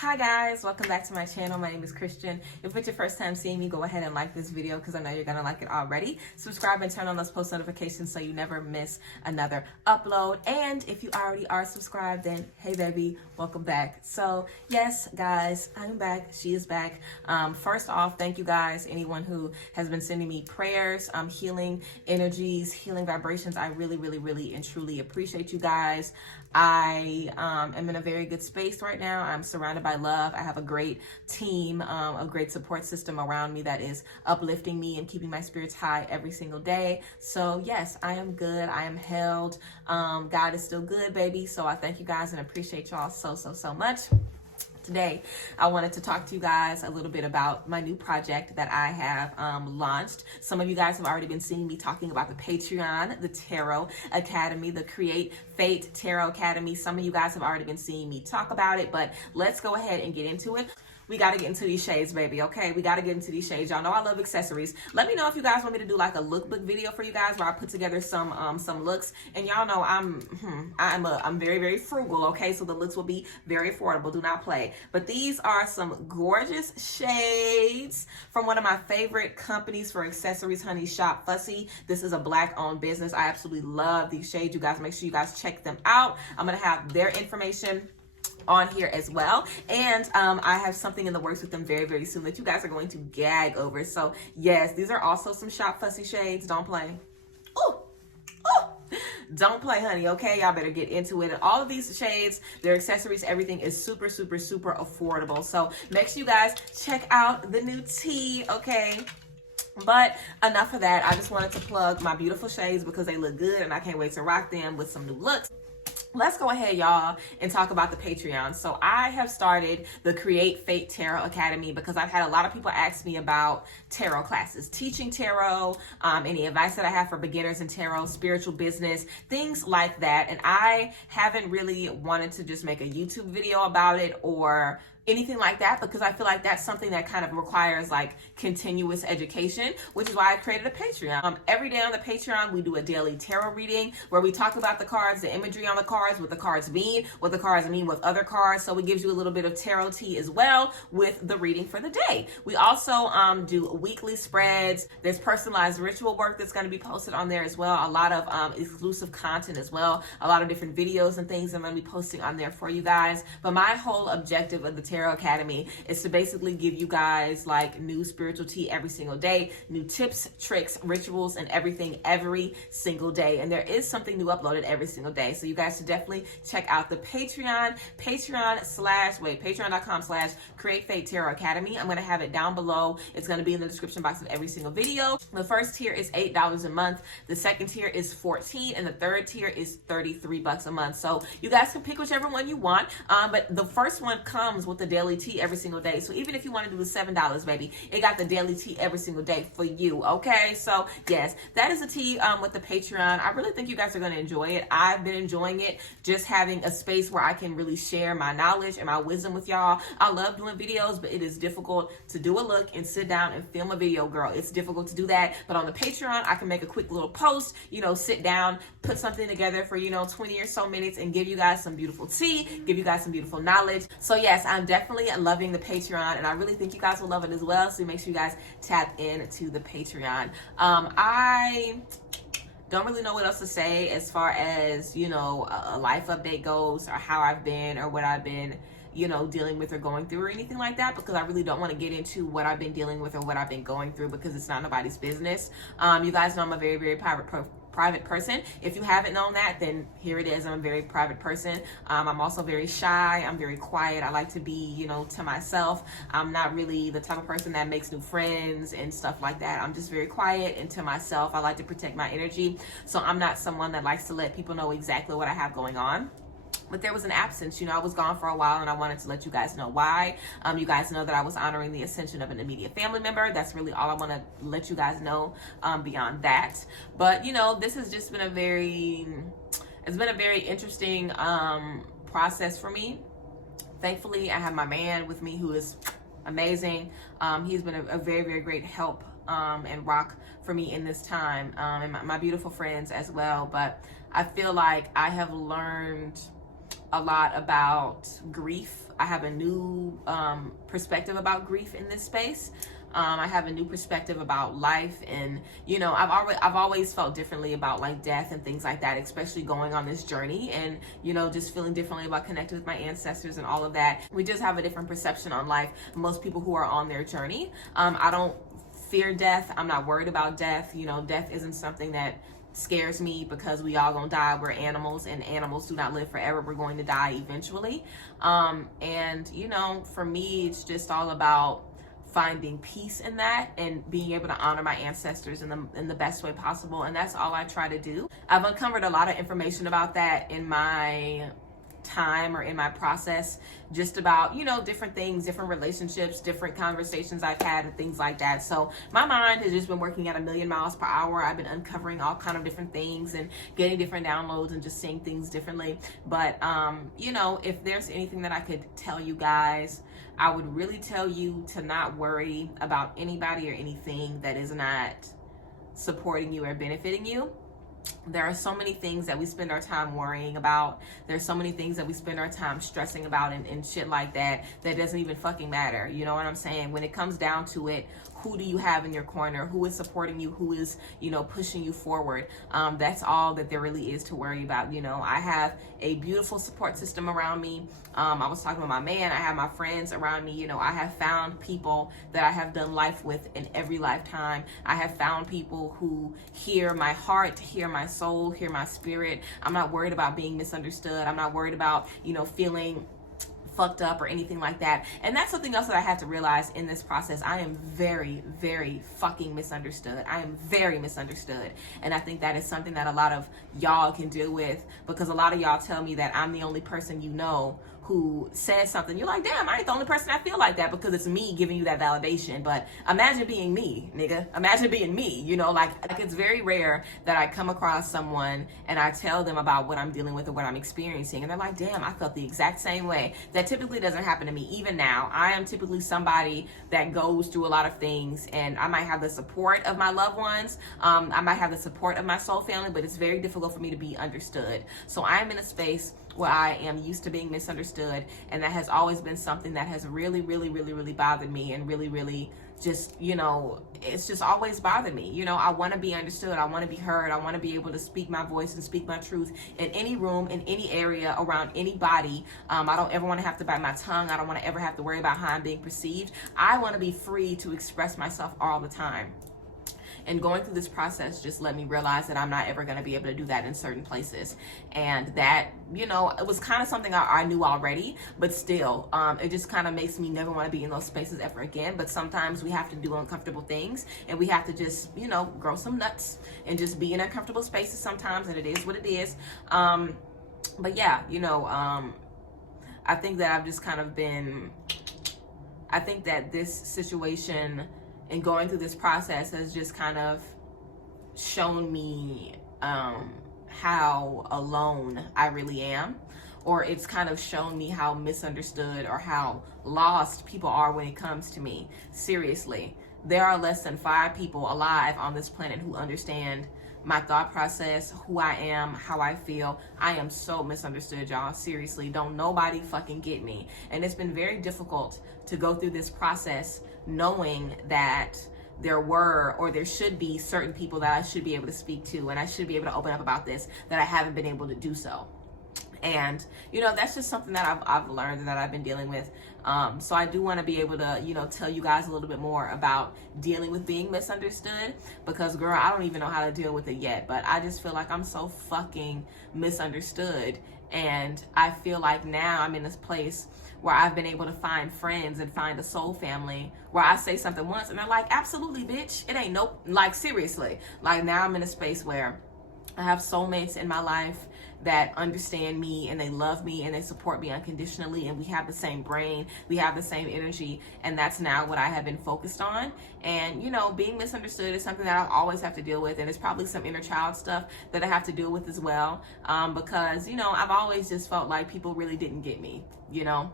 Hi guys, welcome back to my channel. My name is Christian. If it's your first time seeing me, go ahead and like this video because I know you're gonna like it already. Subscribe and turn on those post notifications so you never miss another upload. And if you already are subscribed, then hey baby, welcome back. So yes guys, I'm back. She is back. First off, thank you guys, anyone who has been sending me prayers, healing energies, healing vibrations. I really and truly appreciate you guys. I am in a very good space right now. I'm surrounded by love. I have a great team, a great support system around me that is uplifting me and keeping my spirits high every single day. So yes, I am good. I am held. God is still good, baby. So I thank you guys and appreciate y'all so much. Today, I wanted to talk to you guys a little bit about my new project that I have launched. Some of you guys have already been seeing me talking about the Patreon, the Tarot Academy, the Create Fate Tarot Academy. Some of you guys have already been seeing me talk about it, but let's go ahead and get into it. We got to get into these shades, baby, okay? We got to get into these shades. Y'all know I love accessories. Let me know if you guys want me to do like a lookbook video for you guys where I put together some looks. And y'all know I'm very frugal, okay? So the looks will be very affordable. Do not play. But these are some gorgeous shades from one of my favorite companies for accessories, honey, Shop Fussy. This is a Black-owned business. I absolutely love these shades. You guys make sure you guys check them out. I'm going to have their information on here as well, and I have something in the works with them very soon that you guys are going to gag over. So yes, these are also some Shop Fussy shades. Don't play. Oh, don't play, honey, okay? Y'all better get into it. And all of these shades, their accessories, everything is super affordable. So make sure you guys check out the new tea, okay? But enough of that. I just wanted to plug my beautiful shades because they look good and I can't wait to rock them with some new looks. Let's go ahead, y'all, and talk about the Patreon. So I have started the Create Fate Tarot Academy because I've had a lot of people ask me about tarot classes, teaching tarot, any advice that I have for beginners in tarot, spiritual business, things like that. And I haven't really wanted to just make a YouTube video about it or anything like that because I feel like that's something that kind of requires like continuous education, which is why I created a Patreon. Every day on the Patreon, we do a daily tarot reading where we talk about the cards, the imagery on the cards, what the cards mean, what the cards mean with other cards. So it gives you a little bit of tarot tea as well with the reading for the day. We also do weekly spreads. There's personalized ritual work that's going to be posted on there as well. A lot of exclusive content as well. A lot of different videos and things I'm going to be posting on there for you guys. But my whole objective of the Tarot Academy is to basically give you guys like new spiritual tea every single day, new tips, tricks, rituals, and everything every single day. And there is something new uploaded every single day. So you guys should definitely check out the Patreon, patreon.com/Create Fate Tarot Academy. I'm going to have it down below. It's going to be in the description box of every single video. The first tier is $8 a month. The second tier is $14, and the third tier is $33 a month. So you guys can pick whichever one you want. But the first one comes with the daily tea every single day. So even if you want to do the $7, baby, it got the daily tea every single day for you, okay? So yes, that is the tea with the Patreon. I really think you guys are going to enjoy it. I've been enjoying it, just having a space where I can really share my knowledge and my wisdom with y'all. I love doing videos, but it is difficult to do a look and sit down and film a video, girl. It's difficult to do that. But on the Patreon, I can make a quick little post, you know, sit down, put something together for, you know, 20 or so minutes and give you guys some beautiful tea, give you guys some beautiful knowledge. So yes, I'm definitely loving the Patreon, and I really think you guys will love it as well. So make sure you guys tap into the Patreon. I don't really know what else to say as far as, you know, a life update goes, or how I've been, or what I've been, you know, dealing with or going through, or anything like that, because I really don't want to get into what I've been dealing with or what I've been going through because it's not nobody's business. You guys know I'm a very private person. If you haven't known that, then here it is. I'm a very private person. I'm also very shy. I'm very quiet. I like to be, you know, to myself. I'm not really the type of person that makes new friends and stuff like that. I'm just very quiet and to myself. I like to protect my energy. So I'm not someone that likes to let people know exactly what I have going on. But there was an absence, you know, I was gone for a while and I wanted to let you guys know why. You guys know that I was honoring the ascension of an immediate family member. That's really all I want to let you guys know beyond that. But, you know, this has just been it's been a very interesting process for me. Thankfully, I have my man with me who is amazing. He's been a very great help and rock for me in this time, and my beautiful friends as well. But I feel like I have learned a lot about grief I have a new perspective about grief in this space. I have a new perspective about life, and you know, I've always felt differently about like death and things like that, especially going on this journey, and you know, just feeling differently about connecting with my ancestors and all of that. We just have a different perception on life. Most people who are on their journey, I don't fear death. I'm not worried about death. You know, death isn't something that scares me because we all gonna die. We're animals, and animals do not live forever. We're going to die eventually. And you know, for me, it's just all about finding peace in that and being able to honor my ancestors in the best way possible. And that's all I try to do. I've uncovered a lot of information about that in my time or in my process, just about, you know, different things, different relationships, different conversations I've had and things like that. So my mind has just been working at 1,000,000 miles per hour. I've been uncovering all kind of different things and getting different downloads and just seeing things differently. But you know, if there's anything that I could tell you guys, I would really tell you to not worry about anybody or anything that is not supporting you or benefiting you. There are so many things that we spend our time worrying about. There's so many things that we spend our time stressing about and shit like that doesn't even fucking matter. You know what I'm saying? When it comes down to it, who do you have in your corner? Who is supporting you? Who is, you know, pushing you forward? That's all that there really is to worry about. You know, I have a beautiful support system around me. I was talking with my man. I have my friends around me. You know, I have found people that I have done life with in every lifetime. I have found people who hear my heart, hear my soul, hear my spirit. I'm not worried about being misunderstood. I'm not worried about, you know, feeling fucked up or anything like that. And that's something else that I had to realize in this process. I am very, very fucking misunderstood. I am very misunderstood. And I think that is something that a lot of y'all can deal with, because a lot of y'all tell me that I'm the only person you know who says something. You're like, damn, I ain't the only person I feel like that, because it's me giving you that validation. But imagine being me, nigga. Imagine being me, you know, like it's very rare that I come across someone and I tell them about what I'm dealing with or what I'm experiencing, and they're like, damn, I felt the exact same way. That typically doesn't happen to me. Even now, I am typically somebody that goes through a lot of things, and I might have the support of my loved ones. I might have the support of my soul family, but it's very difficult for me to be understood. So I am in a space where I am used to being misunderstood, and that has always been something that has really, really, really, really bothered me, and really, really just, you know, it's just always bothered me. You know, I want to be understood. I want to be heard. I want to be able to speak my voice and speak my truth in any room, in any area, around anybody. I don't ever want to have to bite my tongue. I don't want to ever have to worry about how I'm being perceived. I want to be free to express myself all the time. And going through this process just let me realize that I'm not ever going to be able to do that in certain places. And that, you know, it was kind of something I knew already, but still, it just kind of makes me never want to be in those spaces ever again. But sometimes we have to do uncomfortable things, and we have to just, you know, grow some nuts and just be in uncomfortable spaces sometimes, and it is what it is. But yeah, you know, I think that I've just kind of been, I think that this situation and going through this process has just kind of shown me how alone I really am, or it's kind of shown me how misunderstood or how lost people are when it comes to me. Seriously, there are less than 5 people alive on this planet who understand my thought process, who I am, how I feel. I am so misunderstood, y'all. Seriously, don't nobody fucking get me. And it's been very difficult to go through this process knowing that there were, or there should be, certain people that I should be able to speak to, and I should be able to open up about this, that I haven't been able to do so. And, you know, that's just something that I've learned and that I've been dealing with. So I do want to be able to, you know, tell you guys a little bit more about dealing with being misunderstood, because girl, I don't even know how to deal with it yet, but I just feel like I'm so fucking misunderstood. And I feel like now I'm in this place where I've been able to find friends and find a soul family where I say something once and they're like, absolutely, bitch. It ain't no, like, seriously. Like, now I'm in a space where I have soulmates in my life that understand me, and they love me, and they support me unconditionally, and we have the same brain, we have the same energy, and that's now what I have been focused on. And, you know, being misunderstood is something that I always have to deal with, and it's probably some inner child stuff that I have to deal with as well, because, you know, I've always just felt like people really didn't get me, you know,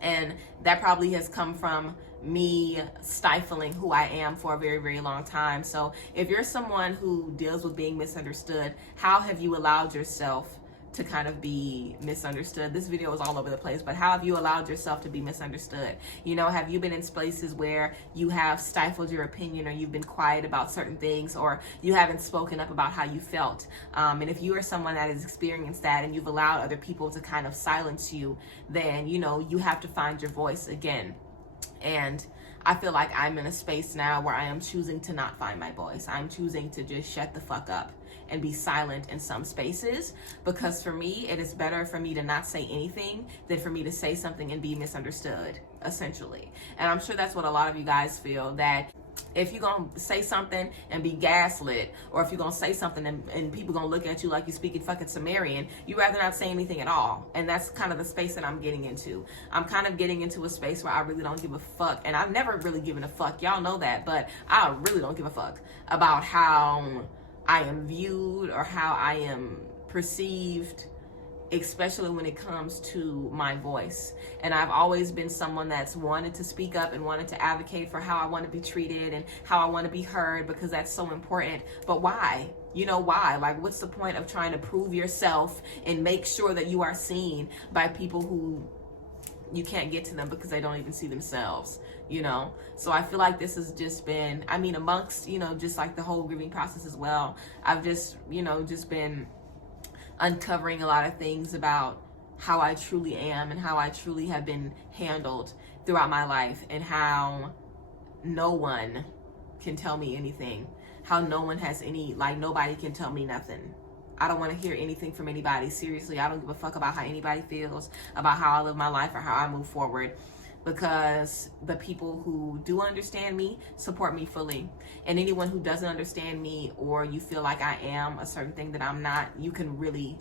and that probably has come from me stifling who I am for a very, very long time. So if you're someone who deals with being misunderstood, how have you allowed yourself to kind of be misunderstood? This video is all over the place, but how have you allowed yourself to be misunderstood? You know, have you been in places where you have stifled your opinion, or you've been quiet about certain things, or you haven't spoken up about how you felt? And if you are someone that has experienced that and you've allowed other people to kind of silence you, then, you know, you have to find your voice again. And I feel like I'm in a space now where I am choosing to not find my voice. I'm choosing to just shut the fuck up and be silent in some spaces, because for me, it is better for me to not say anything than for me to say something and be misunderstood, essentially. And I'm sure that's what a lot of you guys feel, that if you're gonna say something and be gaslit, or if you're gonna say something and people gonna look at you like you're speaking fucking Sumerian, you rather not say anything at all. And that's kind of the space that I'm getting into. I'm kind of getting into a space where I really don't give a fuck, and I've never really given a fuck, y'all know that, but I really don't give a fuck about how I am viewed or how I am perceived, especially when it comes to my voice. And I've always been someone that's wanted to speak up and wanted to advocate for how I want to be treated and how I want to be heard, because that's so important. But why? You know, why? Like, what's the point of trying to prove yourself and make sure that you are seen by people who you can't get to them because they don't even see themselves, you know? So I feel like this has just been, I mean, amongst, you know, just like the whole grieving process as well, I've just, you know, just been uncovering a lot of things about how I truly am and how I truly have been handled throughout my life, and how no one can tell me anything, how no one has any, like, nobody can tell me nothing. I don't want to hear anything from anybody. Seriously, I don't give a fuck about how anybody feels about how I live my life or how I move forward, because the people who do understand me support me fully. And anyone who doesn't understand me, or you feel like I am a certain thing that I'm not, you can really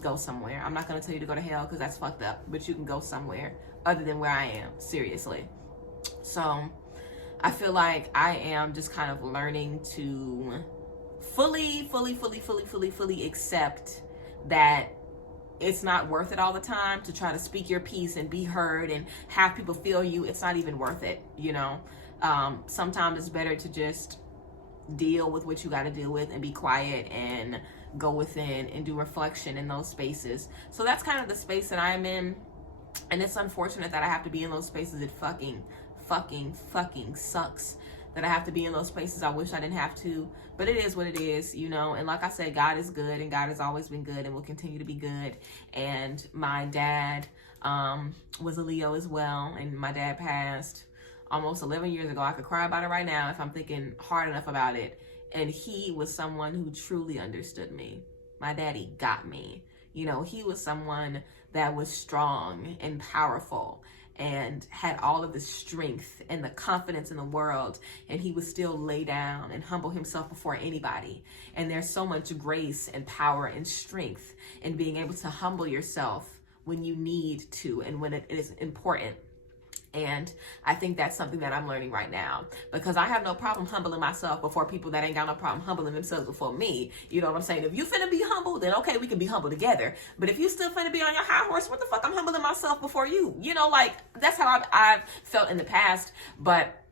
go somewhere. I'm not going to tell you to go to hell, because that's fucked up, but you can go somewhere other than where I am, seriously. So I feel like I am just kind of learning to fully accept that it's not worth it all the time to try to speak your piece and be heard and have people feel you. It's not even worth it, you know? Sometimes it's better to just deal with what you got to deal with and be quiet and go within and do reflection in those spaces. So that's kind of the space that I'm in. And it's unfortunate that I have to be in those spaces. It fucking sucks that I have to be in those spaces. I wish I didn't have to, but it is what it is, you know? And like I said, God is good, and God has always been good and will continue to be good. And my dad was a Leo as well, and my dad passed almost 11 years ago. I could cry about it right now if I'm thinking hard enough about it. And he was someone who truly understood me. My daddy got me. You know, he was someone that was strong and powerful and had all of the strength and the confidence in the world, and he would still lay down and humble himself before anybody. And there's so much grace and power and strength in being able to humble yourself when you need to and when it is important. And I think that's something that I'm learning right now, because I have no problem humbling myself before people that ain't got no problem humbling themselves before me. You know what I'm saying? If you finna be humble, then okay, we can be humble together. But if you still finna be on your high horse, what the fuck? I'm humbling myself before you. You know, like, that's how I've felt in the past. But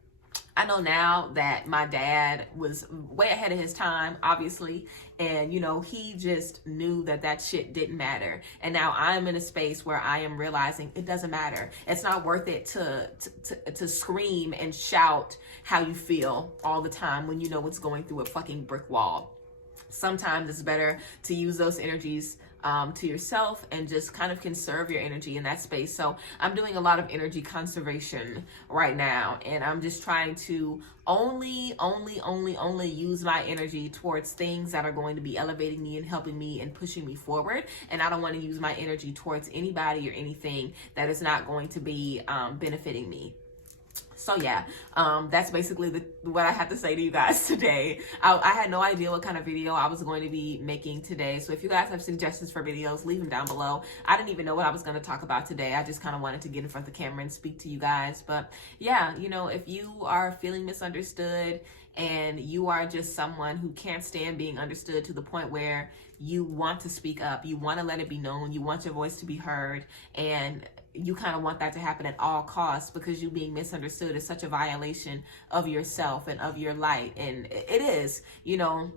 I know now that my dad was way ahead of his time, obviously. And, you know, he just knew that that shit didn't matter. And now I'm in a space where I am realizing it doesn't matter. It's not worth it to scream and shout how you feel all the time when you know what's going through a fucking brick wall. Sometimes it's better to use those energies to yourself and just kind of conserve your energy in that space. So I'm doing a lot of energy conservation right now, and I'm just trying to only use my energy towards things that are going to be elevating me and helping me and pushing me forward. And I don't want to use my energy towards anybody or anything that is not going to be benefiting me. So yeah, that's basically what I have to say to you guys today. I had no idea what kind of video I was going to be making today. So if you guys have suggestions for videos, leave them down below. I didn't even know what I was going to talk about today. I just kind of wanted to get in front of the camera and speak to you guys. But yeah, you know, if you are feeling misunderstood and you are just someone who can't stand being understood to the point where you want to speak up, you want to let it be known, you want your voice to be heard, and you kind of want that to happen at all costs, because you being misunderstood is such a violation of yourself and of your light. And it is, you know,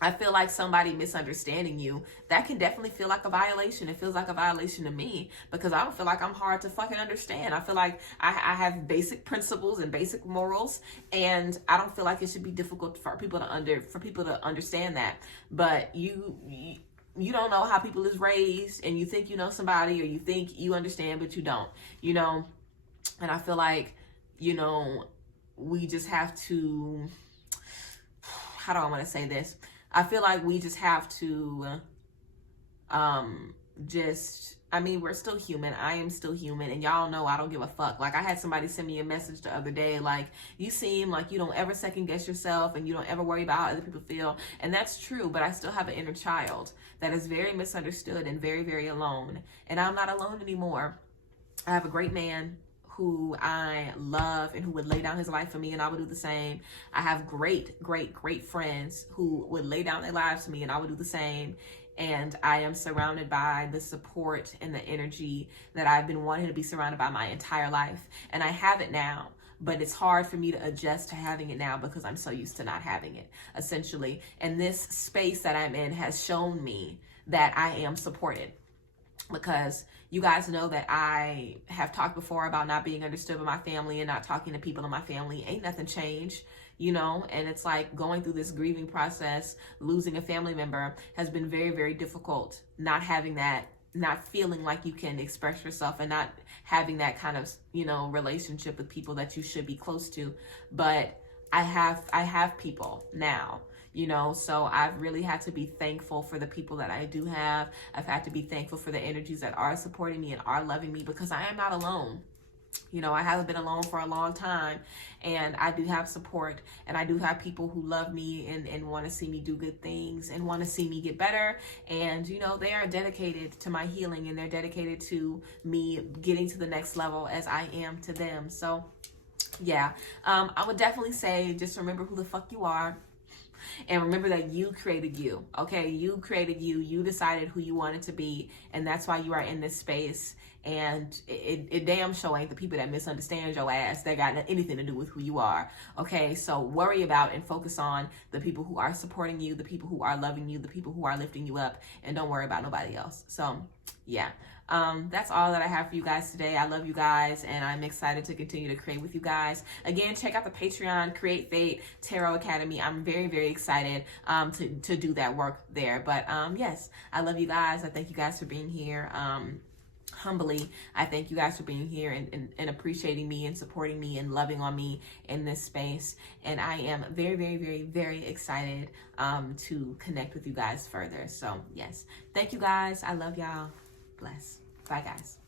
I feel like somebody misunderstanding you, that can definitely feel like a violation. It feels like a violation to me because I don't feel like I'm hard to fucking understand. I feel like I have basic principles and basic morals, and I don't feel like it should be difficult for people to understand that. But you don't know how people is raised, and you think you know somebody, or you think you understand, but you don't, you know. And I feel like, you know, we just have to, how do I want to say this? I feel like we just have to, I mean, we're still human. I am still human, and y'all know I don't give a fuck. Like, I had somebody send me a message the other day, like, you seem like you don't ever second guess yourself, and you don't ever worry about how other people feel. And that's true, but I still have an inner child that is very misunderstood and very, very alone. And I'm not alone anymore. I have a great man who I love and who would lay down his life for me, and I would do the same. I have great, great, great friends who would lay down their lives for me, and I would do the same. And I am surrounded by the support and the energy that I've been wanting to be surrounded by my entire life. And I have it now, but it's hard for me to adjust to having it now because I'm so used to not having it, essentially. And this space that I'm in has shown me that I am supported. Because you guys know that I have talked before about not being understood by my family and not talking to people in my family. Ain't nothing changed, you know? And it's like going through this grieving process, losing a family member has been very, very difficult. Not having that, not feeling like you can express yourself, and not having that kind of, you know, relationship with people that you should be close to. But I have people now. You know, so I've really had to be thankful for the people that I do have. I've had to be thankful for the energies that are supporting me and are loving me, because I am not alone. You know, I haven't been alone for a long time, and I do have support, and I do have people who love me and want to see me do good things and want to see me get better. And, you know, they are dedicated to my healing, and they're dedicated to me getting to the next level as I am to them. So, yeah, I would definitely say just remember who the fuck you are. And remember that you created you, okay? You created you. You decided who you wanted to be, and that's why you are in this space. And it damn sure ain't the people that misunderstand your ass that got anything to do with who you are, okay? So worry about and focus on the people who are supporting you, the people who are loving you, the people who are lifting you up, and don't worry about nobody else. So, yeah. That's all that I have for you guys today. I love you guys, and I'm excited to continue to create with you guys. Again, check out the Patreon, Create Fate Tarot Academy. I'm very, very excited to do that work there. But yes, I love you guys. I thank you guys for being here. Humbly, I thank you guys for being here and appreciating me and supporting me and loving on me in this space. And I am very, very, very, very excited to connect with you guys further. So yes, thank you guys. I love y'all. Bless. Bye, guys.